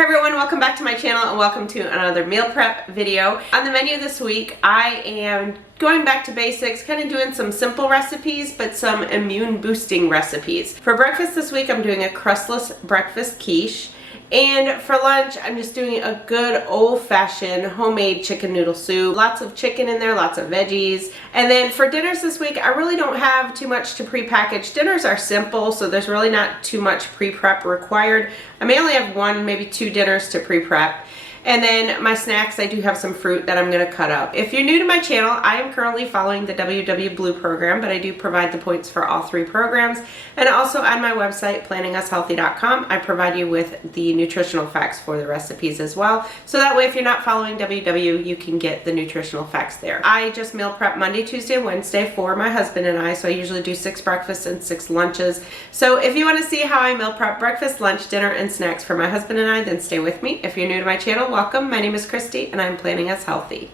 Hi everyone, welcome back to my channel and welcome to another meal prep video. On the menu this week, I am going back to basics, kind of doing some simple recipes, but some immune boosting recipes. For breakfast this week, I'm doing a crustless breakfast quiche. And for lunch, I'm just doing a good old-fashioned homemade chicken noodle soup. Lots of chicken in there, lots of veggies. And then for dinners this week, I really don't have too much to pre-package. Dinners are simple, so there's really not too much pre-prep required. I may only have one, maybe two dinners to pre-prep. And then my snacks, I do have some fruit that I'm going to cut up. If you're new to my channel, I am currently following the WW Blue program, but I do provide the points for all three programs. And also on my website, planningus.healthy.com, I provide you with the nutritional facts for the recipes as well. So that way, if you're not following WW, you can get the nutritional facts there. I just meal prep Monday, Tuesday, and Wednesday for my husband and I. So I usually do 6 breakfasts and 6 lunches. So if you want to see how I meal prep breakfast, lunch, dinner, and snacks for my husband and I, then stay with me. If you're new to my channel, welcome. My name is Christy and I'm Planning Us Healthy.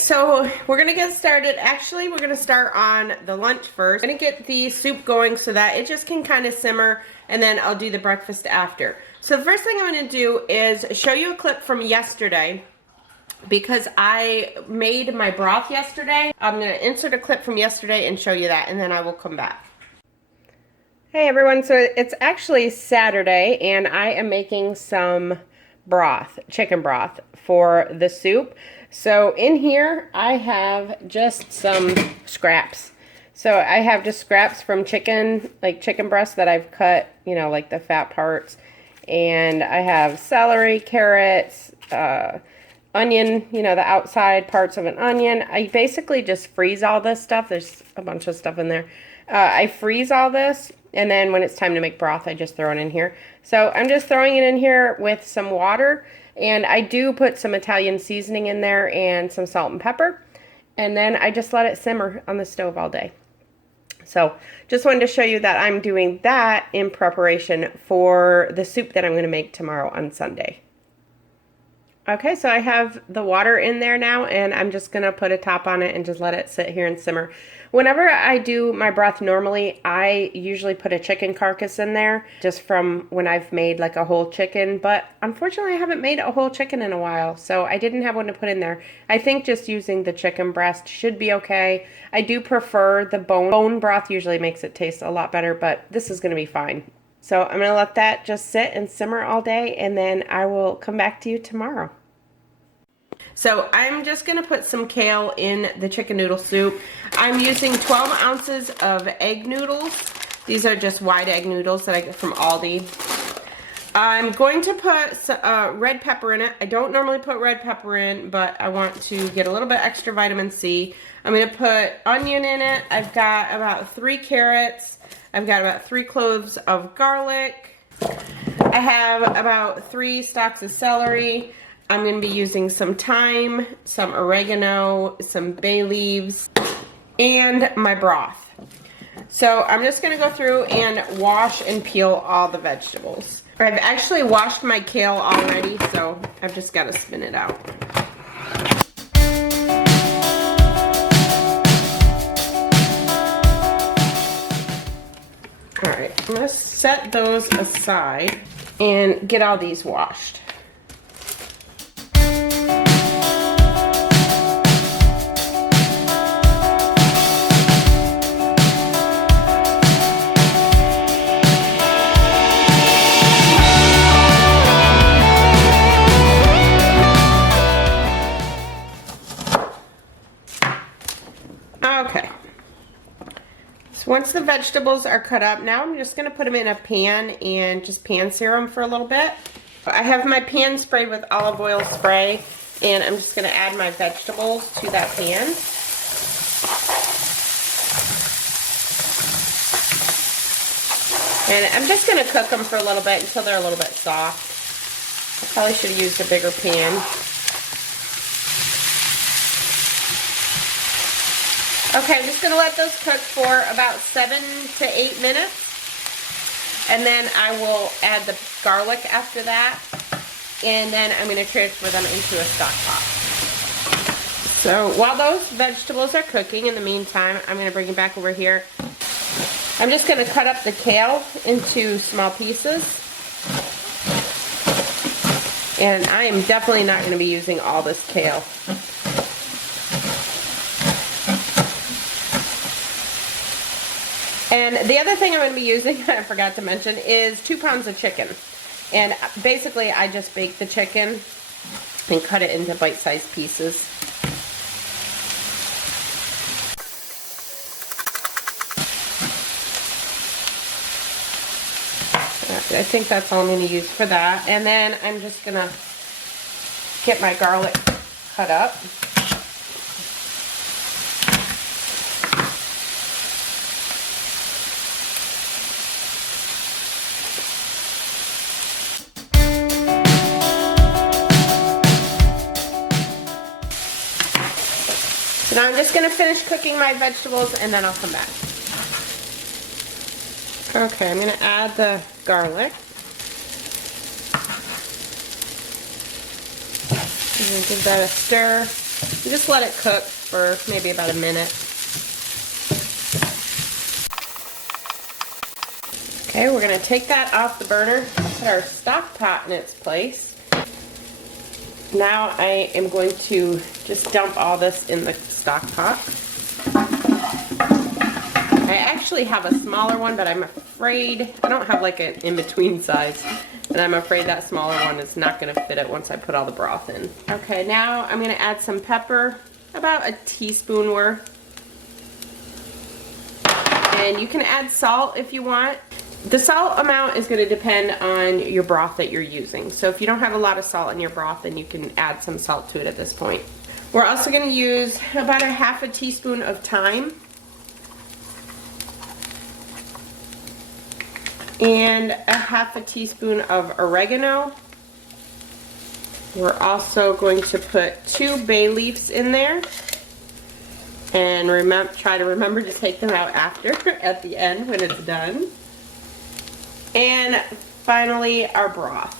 So we're gonna get started. Actually, we're gonna start on the lunch first. I'm gonna get the soup going so that it just can kind of simmer, and then I'll do the breakfast after. So the first thing I'm gonna do is show you a clip from yesterday because I made my broth yesterday. I'm gonna insert a clip from yesterday and show you that, and then I will come back. Hey everyone, so it's actually Saturday and I am making some broth, chicken broth for the soup. So in here, I have just some scraps. So I have just scraps from chicken, like chicken breast that I've cut, you know, like the fat parts. And I have celery, carrots, onion, you know, the outside parts of an onion. I basically just freeze all this stuff. There's a bunch of stuff in there. I freeze all this, and then when it's time to make broth, I just throw it in here. So I'm just throwing it in here with some water. And I do put some Italian seasoning in there and some salt and pepper. And then I just let it simmer on the stove all day. So just wanted to show you that I'm doing that in preparation for the soup that I'm going to make tomorrow on Sunday. Okay, so I have the water in there now, and I'm just going to put a top on it and just let it sit here and simmer. Whenever I do my broth normally, I usually put a chicken carcass in there just from when I've made like a whole chicken, but unfortunately I haven't made a whole chicken in a while, so I didn't have one to put in there. I think just using the chicken breast should be okay. I do prefer the bone. Bone broth usually makes it taste a lot better, but this is going to be fine. So I'm going to let that just sit and simmer all day, and then I will come back to you tomorrow. So I'm just going to put some kale in the chicken noodle soup. I'm using 12 ounces of egg noodles. These are just wide egg noodles that I get from Aldi. I'm going to put red pepper in it. I don't normally put red pepper in, but I want to get a little bit extra vitamin C. I'm going to put onion in it. I've got about 3 carrots. I've got about 3 cloves of garlic. I have about 3 stalks of celery. I'm going to be using some thyme, some oregano, some bay leaves, and my broth. So I'm just going to go through and wash and peel all the vegetables. I've actually washed my kale already, so I've just got to spin it out. Alright, I'm going to set those aside and get all these washed. Okay, so once the vegetables are cut up, now I'm just going to put them in a pan and just pan sear them for a little bit. I have my pan sprayed with olive oil spray, and I'm just going to add my vegetables to that pan. And I'm just going to cook them for a little bit until they're a little bit soft. I probably should have used a bigger pan. Okay, I'm just gonna let those cook for about 7 to 8 minutes. And then I will add the garlic after that. And then I'm gonna transfer them into a stock pot. So while those vegetables are cooking, in the meantime, I'm gonna bring it back over here. I'm just gonna cut up the kale into small pieces. And I am definitely not gonna be using all this kale. And the other thing I'm going to be using, I forgot to mention, is 2 pounds of chicken. And basically I just bake the chicken and cut it into bite-sized pieces. I think that's all I'm going to use for that. And then I'm just going to get my garlic cut up. So now I'm just going to finish cooking my vegetables and then I'll come back. Okay, I'm going to add the garlic. And give that a stir. And just let it cook for maybe about a minute. Okay, we're going to take that off the burner, put our stock pot in its place. Now I am going to just dump all this in the stock pot. I actually have a smaller one, but I'm afraid, I don't have like an in-between size, and I'm afraid that smaller one is not going to fit it once I put all the broth in. Okay, now I'm going to add some pepper, about a teaspoon worth. And you can add salt if you want. The salt amount is going to depend on your broth that you're using. So if you don't have a lot of salt in your broth, then you can add some salt to it at this point. We're also going to use about a half a teaspoon of thyme. And a half a teaspoon of oregano. We're also going to put 2 bay leaves in there. And try to remember to take them out after, at the end when it's done. And finally, our broth.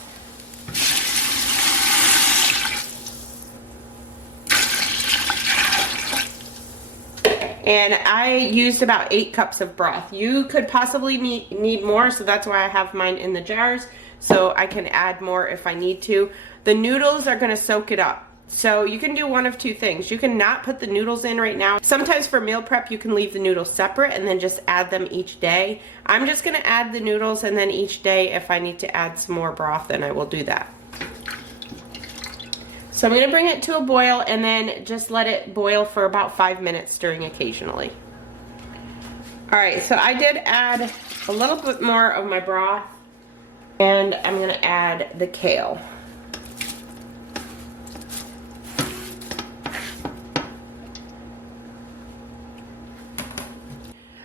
And I used about 8 cups of broth. You could possibly need more, so that's why I have mine in the jars, so I can add more if I need to. The noodles are going to soak it up. So you can do one of 2 things. You can not put the noodles in right now. Sometimes for meal prep you can leave the noodles separate and then just add them each day. I'm just going to add the noodles, and then each day if I need to add some more broth, then I will do that. So I'm going to bring it to a boil and then just let it boil for about 5 minutes, stirring occasionally. Alright, so I did add a little bit more of my broth, and I'm going to add the kale.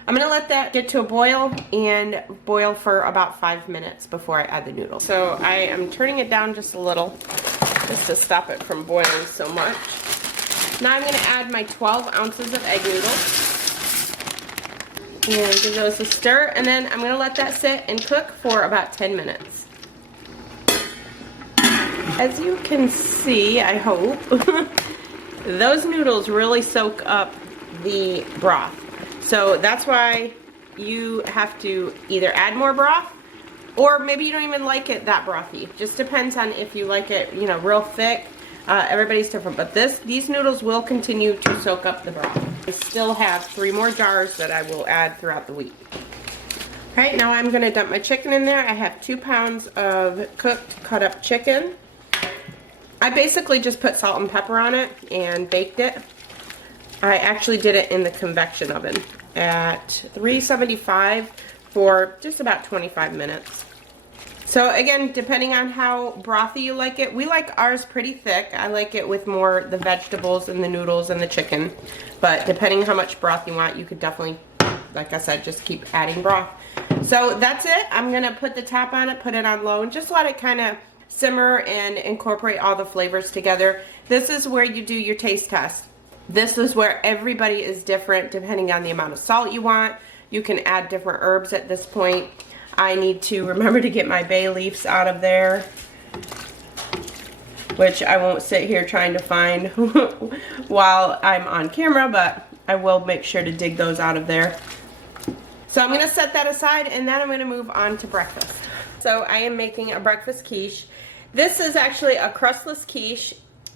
I'm going to let that get to a boil and boil for about 5 minutes before I add the noodles. So I am turning it down just a little, just to stop it from boiling so much. Now I'm going to add my 12 ounces of egg noodles. And give those a stir, and then I'm going to let that sit and cook for about 10 minutes. As you can see, I hope, those noodles really soak up the broth. So that's why you have to either add more broth, or maybe you don't even like it that brothy. Just depends on if you like it, you know, real thick. Everybody's different, but these noodles will continue to soak up the broth. I still have 3 more jars that I will add throughout the week. All right, now I'm going to dump my chicken in there. I have 2 pounds of cooked, cut up chicken. I basically just put salt and pepper on it and baked it. I actually did it in the convection oven at 375 for just about 25 minutes. So again, depending on how brothy you like it, we like ours pretty thick. I like it with more the vegetables and the noodles and the chicken. But depending how much broth you want, you could definitely, like I said, just keep adding broth. So that's it. I'm going to put the top on it, put it on low, and just let it kind of simmer and incorporate all the flavors together. This is where you do your taste test. This is where everybody is different depending on the amount of salt you want. You can add different herbs at this point. I need to remember to get my bay leaves out of there, which I won't sit here trying to find while I'm on camera, but I will make sure to dig those out of there. So I'm gonna set that aside, and then I'm gonna move on to breakfast. So I am making a breakfast quiche. This is actually a crustless quiche,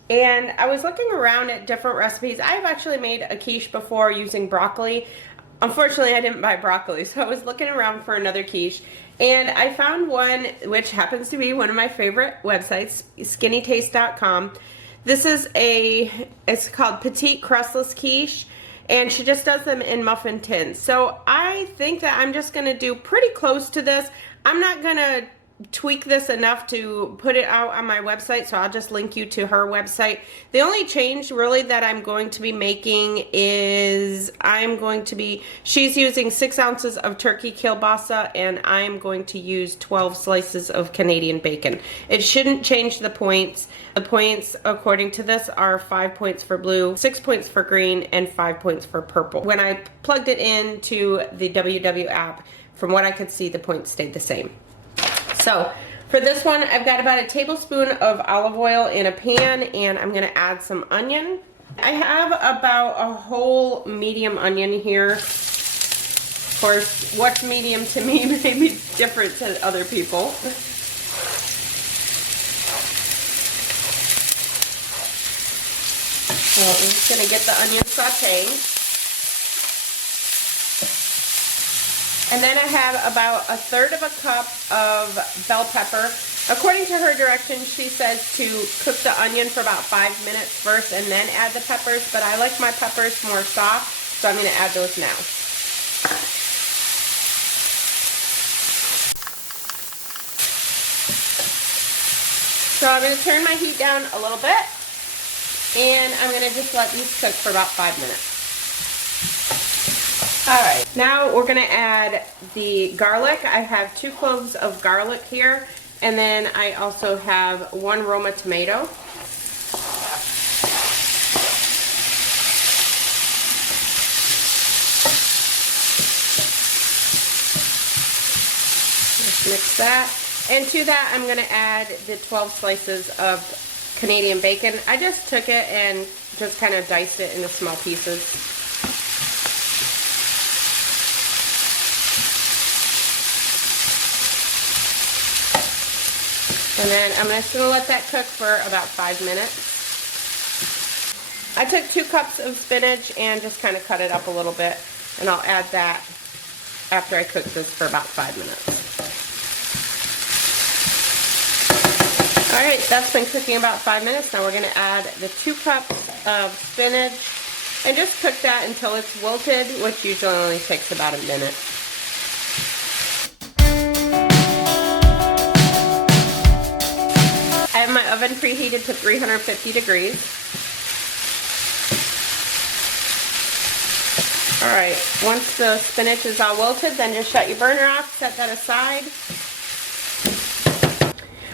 and I was looking around at different recipes. I've actually made a quiche before using broccoli. Unfortunately, I didn't buy broccoli, so I was looking around for another quiche, and I found one which happens to be one of my favorite websites, skinnytaste.com. This is it's called Petite Crustless Quiche, and she just does them in muffin tins. So I think that I'm just gonna do pretty close to this. I'm not gonna tweak this enough to put it out on my website, so I'll just link you to her website. The only change really that I'm going to be making is she's using 6 ounces of turkey kielbasa, and I'm going to use 12 slices of Canadian bacon. It shouldn't change the points. The points, according to this, are 5 points for blue, 6 points for green, and 5 points for purple. When I plugged it into the WW app, from what I could see, the points stayed the same. So for this one, I've got about a tablespoon of olive oil in a pan, and I'm gonna add some onion. I have about a whole medium onion here. Of course, what's medium to me may be different to other people. So I'm just gonna get the onion sauteing. And then I have about 1/3 of a cup of bell pepper. According to her directions, she says to cook the onion for about 5 minutes first and then add the peppers, but I like my peppers more soft, so I'm going to add those now. So I'm going to turn my heat down a little bit, and I'm going to just let these cook for about 5 minutes. Alright, now we're going to add the garlic. I have 2 cloves of garlic here, and then I also have 1 Roma tomato. Just mix that. And to that, I'm going to add the 12 slices of Canadian bacon. I just took it and just kind of diced it into small pieces. And then I'm just going to let that cook for about 5 minutes. I took 2 cups of spinach and just kind of cut it up a little bit. And I'll add that after I cook this for about 5 minutes. Alright, that's been cooking about 5 minutes. Now we're going to add the 2 cups of spinach and just cook that until it's wilted, which usually only takes about a minute. I have my oven preheated to 350 degrees. Alright, once the spinach is all wilted, then just shut your burner off, set that aside.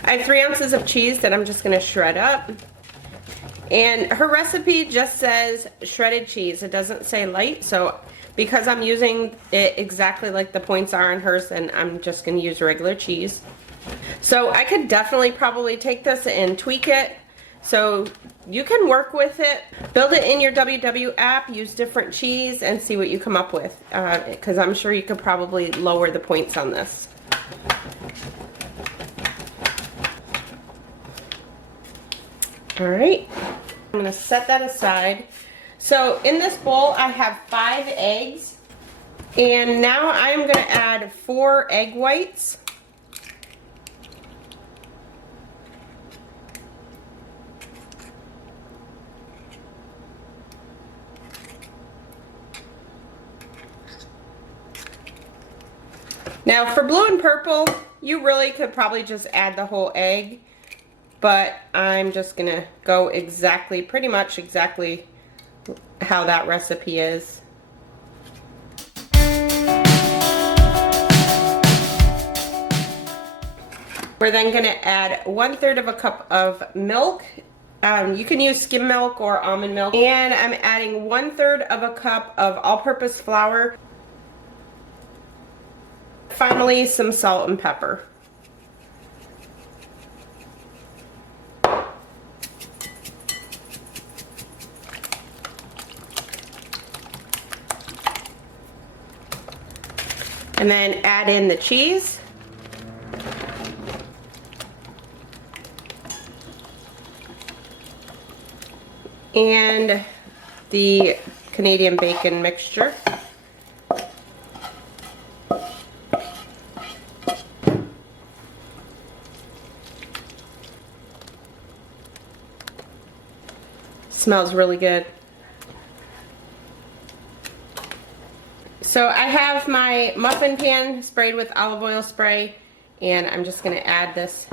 I have 3 ounces of cheese that I'm just going to shred up. And her recipe just says shredded cheese. It doesn't say light, so because I'm using it exactly like the points are on hers, then I'm just going to use regular cheese. So I could definitely probably take this and tweak it. So you can work with it, build it in your WW app, use different cheese, and see what you come up with. Because I'm sure you could probably lower the points on this. Alright, I'm going to set that aside. So in this bowl I have 5 eggs. And now I'm going to add 4 egg whites. Now for blue and purple, you really could probably just add the whole egg, but I'm just gonna go pretty much exactly how that recipe is. We're then gonna add 1/3 of a cup of milk, You can use skim milk or almond milk. And I'm adding 1/3 of a cup of all-purpose flour. Finally, some salt and pepper. And then add in the cheese. And the Canadian bacon mixture. Smells really good. So I have my muffin pan sprayed with olive oil spray, and I'm just going to add this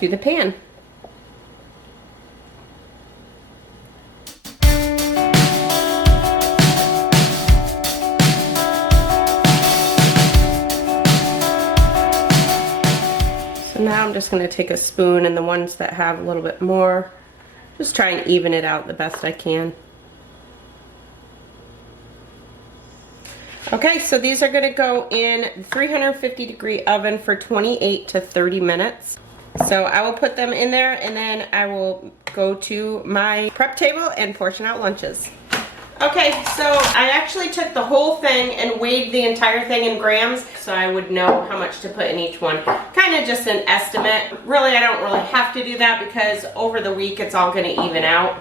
to the pan. So now I'm just going to take a spoon, and the ones that have a little bit more, just try and even it out the best I can. Okay, so these are gonna go in 350-degree oven for 28 to 30 minutes. So I will put them in there, and then I will go to my prep table and portion out lunches. Okay, so I actually took the whole thing and weighed the entire thing in grams, so I would know how much to put in each one. Kind of just an estimate. Really, I don't really have to do that because over the week it's all gonna even out.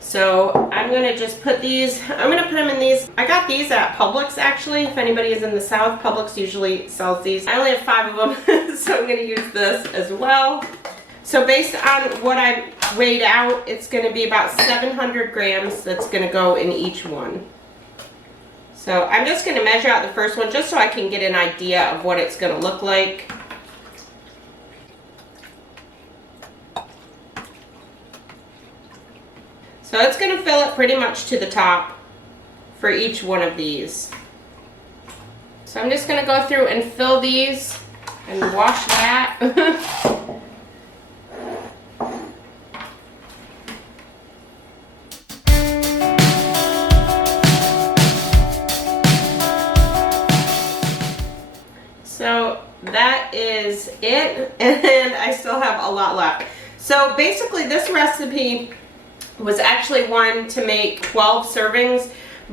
So I'm gonna just put these, I'm gonna put them in these. I got these at Publix actually. If anybody is in the South, Publix usually sells these. I only have 5 of them, so I'm gonna use this as well. So based on what I weighed out, it's gonna be about 700 grams that's gonna go in each one. So I'm just gonna measure out the first one just so I can get an idea of what it's gonna look like. So it's going to fill it pretty much to the top for each one of these. So I'm just going to go through and fill these and wash that. So that is it, and I still have a lot left. So basically this recipe was actually one to make 12 servings,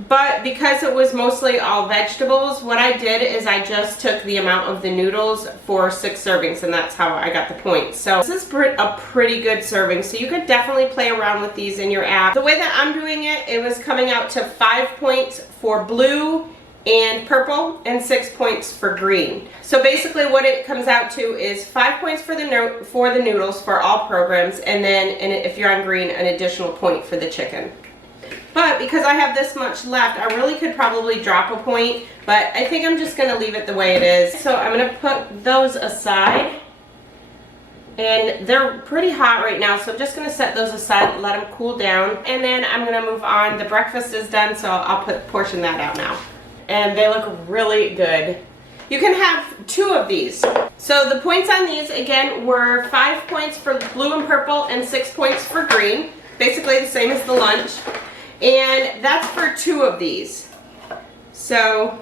but because it was mostly all vegetables, what I did is I just took the amount of the noodles for 6 servings, and that's how I got the points. So this is a pretty good serving, so you could definitely play around with these in your app. The way that I'm doing it, it was coming out to 5 points for blue and purple and 6 points for green. So basically what it comes out to is 5 points for the noodles for all programs, and then if you're on green, an additional point for the chicken. But because I have this much left, I really could probably drop a point, but I think I'm just going to leave it the way it is. So I'm going to put those aside, and they're pretty hot right now, so I'm just going to set those aside and let them cool down, and then I'm going to move on. The breakfast is done, so I'll portion that out now. And they look really good. You can have 2 of these. So the points on these, again, were 5 points for blue and purple and 6 points for green. Basically the same as the lunch. And that's for 2 of these. So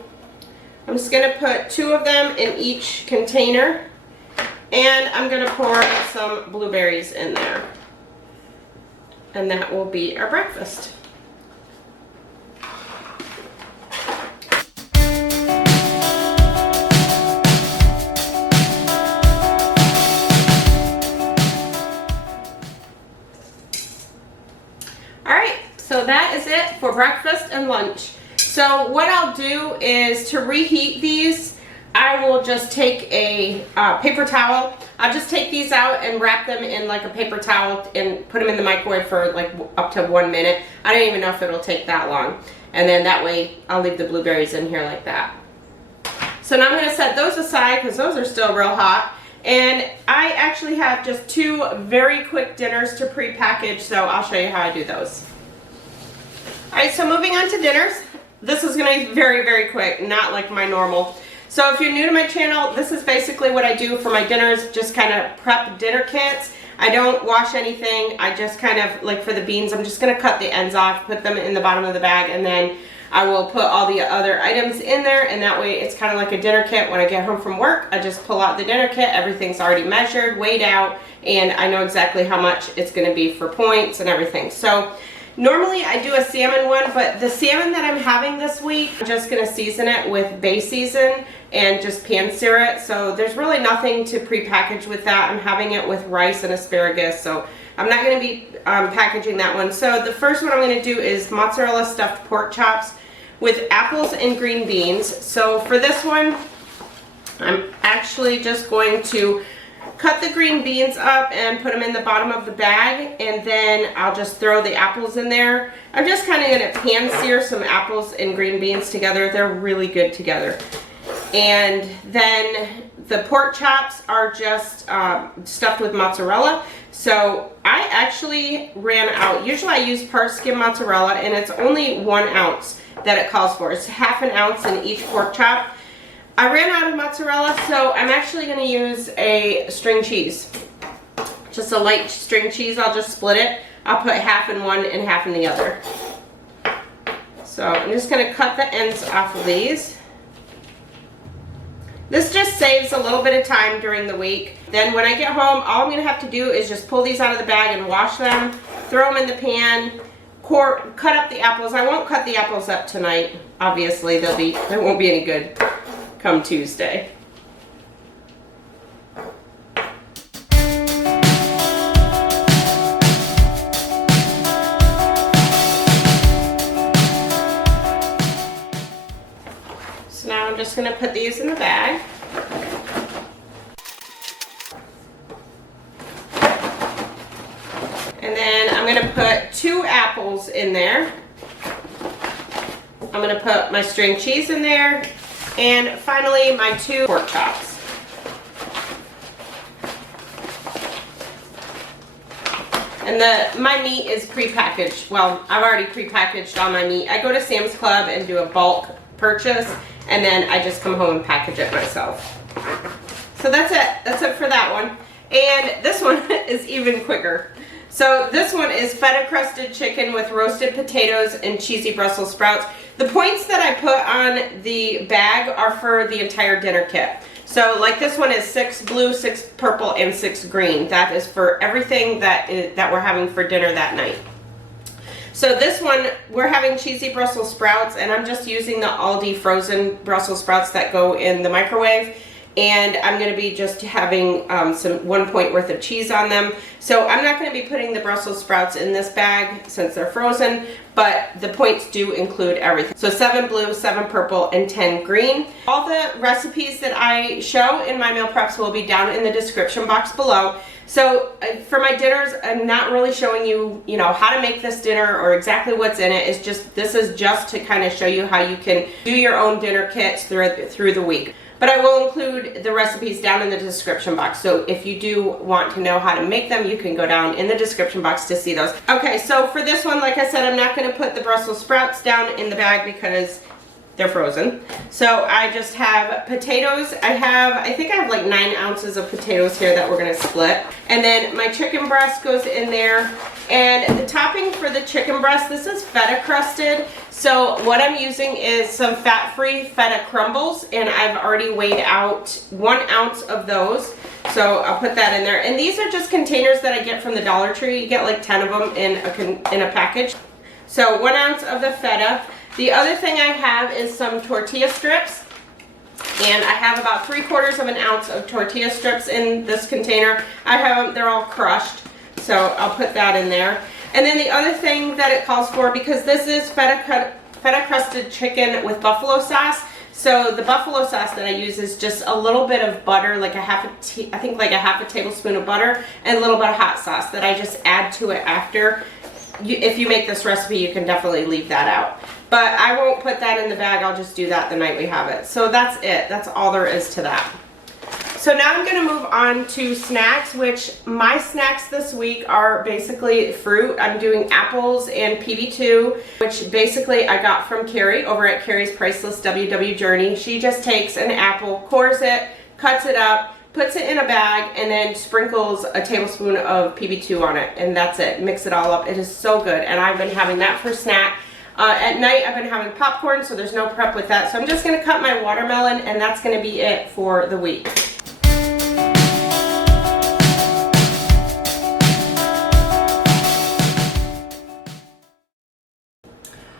I'm just gonna put 2 of them in each container. And I'm gonna pour some blueberries in there. And that will be our breakfast. So that is it for breakfast and lunch. So what I'll do is to reheat these, I will just take a paper towel. I'll just take these out and wrap them in like a paper towel and put them in the microwave for like up to 1 minute. I don't even know if it'll take that long. And then that way I'll leave the blueberries in here like that. So now I'm going to set those aside because those are still real hot. And I actually have just 2 very quick dinners to pre-package, so I'll show you how I do those. Alright, so moving on to dinners. This is going to be very, very quick, not like my normal. So if you're new to my channel, this is basically what I do for my dinners, just kind of prep dinner kits. I don't wash anything. I just kind of, like for the beans, I'm just going to cut the ends off, put them in the bottom of the bag, and then I will put all the other items in there, and that way it's kind of like a dinner kit. When I get home from work, I just pull out the dinner kit. Everything's already measured, weighed out, and I know exactly how much it's going to be for points and everything. So normally I do a salmon one, but the salmon that I'm having this week, I'm just going to season it with bay season and just pan sear it. So there's really nothing to pre-package with that. I'm having it with rice and asparagus, so I'm not going to be packaging that one. So the first one I'm going to do is mozzarella stuffed pork chops with apples and green beans. So for this one, I'm actually just going to cut the green beans up and put them in the bottom of the bag, and then I'll just throw the apples in there. I'm just kind of going to pan sear some apples and green beans together. They're really good together. And then the pork chops are just stuffed with mozzarella. So I actually ran out. Usually I use part skim mozzarella, and it's only 1 ounce that it calls for. It's half an ounce in each pork chop. I ran out of mozzarella, so I'm actually going to use a string cheese. Just a light string cheese. I'll just split it. I'll put half in one and half in the other. So I'm just going to cut the ends off of these. This just saves a little bit of time during the week. Then when I get home, all I'm going to have to do is just pull these out of the bag and wash them, throw them in the pan, cut up the apples. I won't cut the apples up tonight. Obviously, they won't be any good come Tuesday. So now I'm just going to put these in the bag. And then I'm going to put 2 apples in there. I'm going to put my string cheese in there. And finally, my 2 pork chops. And my meat is pre-packaged. Well, I've already pre-packaged all my meat. I go to Sam's Club and do a bulk purchase, and then I just come home and package it myself. So that's it. That's it for that one. And this one is even quicker. So this one is feta crusted chicken with roasted potatoes and cheesy Brussels sprouts. The points that I put on the bag are for the entire dinner kit. So like this one is 6 blue, 6 purple, and 6 green. That is for everything that we're having for dinner that night. So this one, we're having cheesy Brussels sprouts, and I'm just using the Aldi frozen Brussels sprouts that go in the microwave. And I'm going to be just having some 1 point worth of cheese on them. So I'm not going to be putting the Brussels sprouts in this bag since they're frozen, but the points do include everything. So 7 blue, 7 purple, and 10 green. All the recipes that I show in my meal preps will be down in the description box below. So for my dinners, I'm not really showing you, how to make this dinner or exactly what's in it. It's just, this is just to kind of show you how you can do your own dinner kits through the week. But I will include the recipes down in the description box. So if you do want to know how to make them, you can go down in the description box to see those. Okay, so for this one, like I said, I'm not going to put the Brussels sprouts down in the bag because they're frozen. So I just have potatoes. I think I have like 9 ounces of potatoes here that we're going to split. And then my chicken breast goes in there. And the topping for the chicken breast, this is feta crusted. So what I'm using is some fat-free feta crumbles, and I've already weighed out 1 ounce of those. So I'll put that in there. And these are just containers that I get from the Dollar Tree. You get like 10 of them in a package. So 1 ounce of the feta. The other thing I have is some tortilla strips. And I have about 3/4 of an ounce of tortilla strips in this container. I have them, they're all crushed. So I'll put that in there. And then the other thing that it calls for, because this is feta crusted chicken with buffalo sauce. So the buffalo sauce that I use is just a little bit of butter, like I think like a half a tablespoon of butter, and a little bit of hot sauce that I just add to it after. If you make this recipe, you can definitely leave that out. But I won't put that in the bag. I'll just do that the night we have it. So that's it. That's all there is to that. So now I'm going to move on to snacks, which my snacks this week are basically fruit. I'm doing apples and PB2, which basically I got from Carrie over at Carrie's Priceless WW Journey. She just takes an apple, cores it, cuts it up, puts it in a bag, and then sprinkles a tablespoon of PB2 on it, and that's it. Mix it all up. It is so good, and I've been having that for snack. At night, I've been having popcorn, so there's no prep with that. So I'm just going to cut my watermelon, and that's going to be it for the week.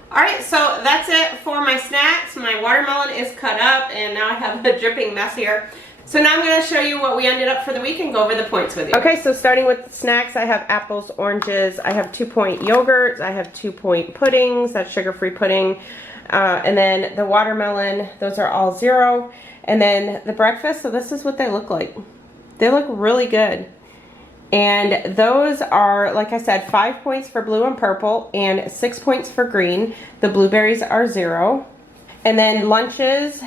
Alright, so that's it for my snacks. My watermelon is cut up, and now I have a dripping mess here. So now I'm going to show you what we ended up for the week and go over the points with you. Okay, so starting with the snacks, I have apples, oranges, I have 2-point yogurts, I have 2-point puddings, that's sugar-free pudding, and then the watermelon, those are all 0. And then the breakfast, so this is what they look like. They look really good. And those are, like I said, 5 points for blue and purple and 6 points for green. The blueberries are 0. And then lunches,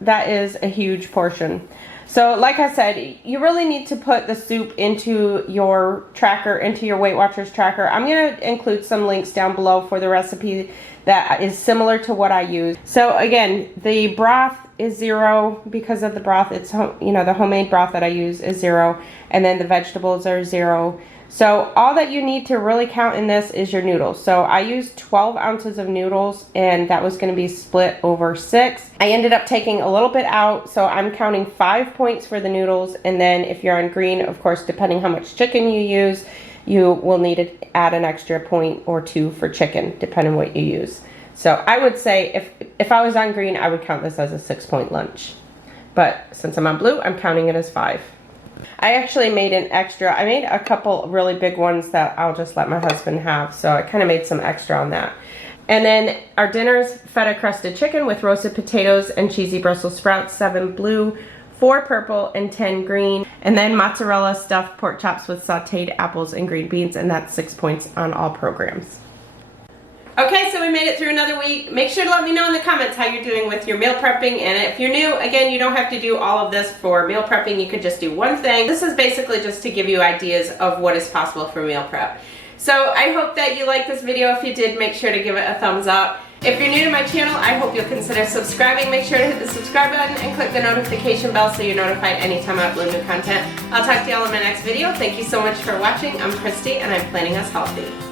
that is a huge portion. So like I said, you really need to put the soup into your tracker, into your Weight Watchers tracker. I'm going to include some links down below for the recipe that is similar to what I use. So again, the broth is 0 because of the broth. It's, you know, the homemade broth that I use is 0, and then the vegetables are 0. So all that you need to really count in this is your noodles. So I used 12 ounces of noodles, and that was going to be split over 6. I ended up taking a little bit out, so I'm counting 5 points for the noodles. And then if you're on green, of course, depending how much chicken you use, you will need to add an extra point or 2 for chicken, depending on what you use. So I would say if I was on green, I would count this as a 6-point lunch. But since I'm on blue, I'm counting it as 5. I actually made an extra. I made a couple really big ones that I'll just let my husband have. So I kind of made some extra on that. And then our dinner's feta crusted chicken with roasted potatoes and cheesy Brussels sprouts, 7 blue, 4 purple, and 10 green. And then mozzarella stuffed pork chops with sauteed apples and green beans, and that's 6 points on all programs. Okay, so we made it through another week. Make sure to let me know in the comments how you're doing with your meal prepping. And if you're new, again, you don't have to do all of this for meal prepping. You could just do one thing. This is basically just to give you ideas of what is possible for meal prep. So I hope that you liked this video. If you did, make sure to give it a thumbs up. If you're new to my channel, I hope you'll consider subscribing. Make sure to hit the subscribe button and click the notification bell so you're notified anytime I upload new content. I'll talk to y'all in my next video. Thank you so much for watching. I'm Christy, and I'm planning us healthy.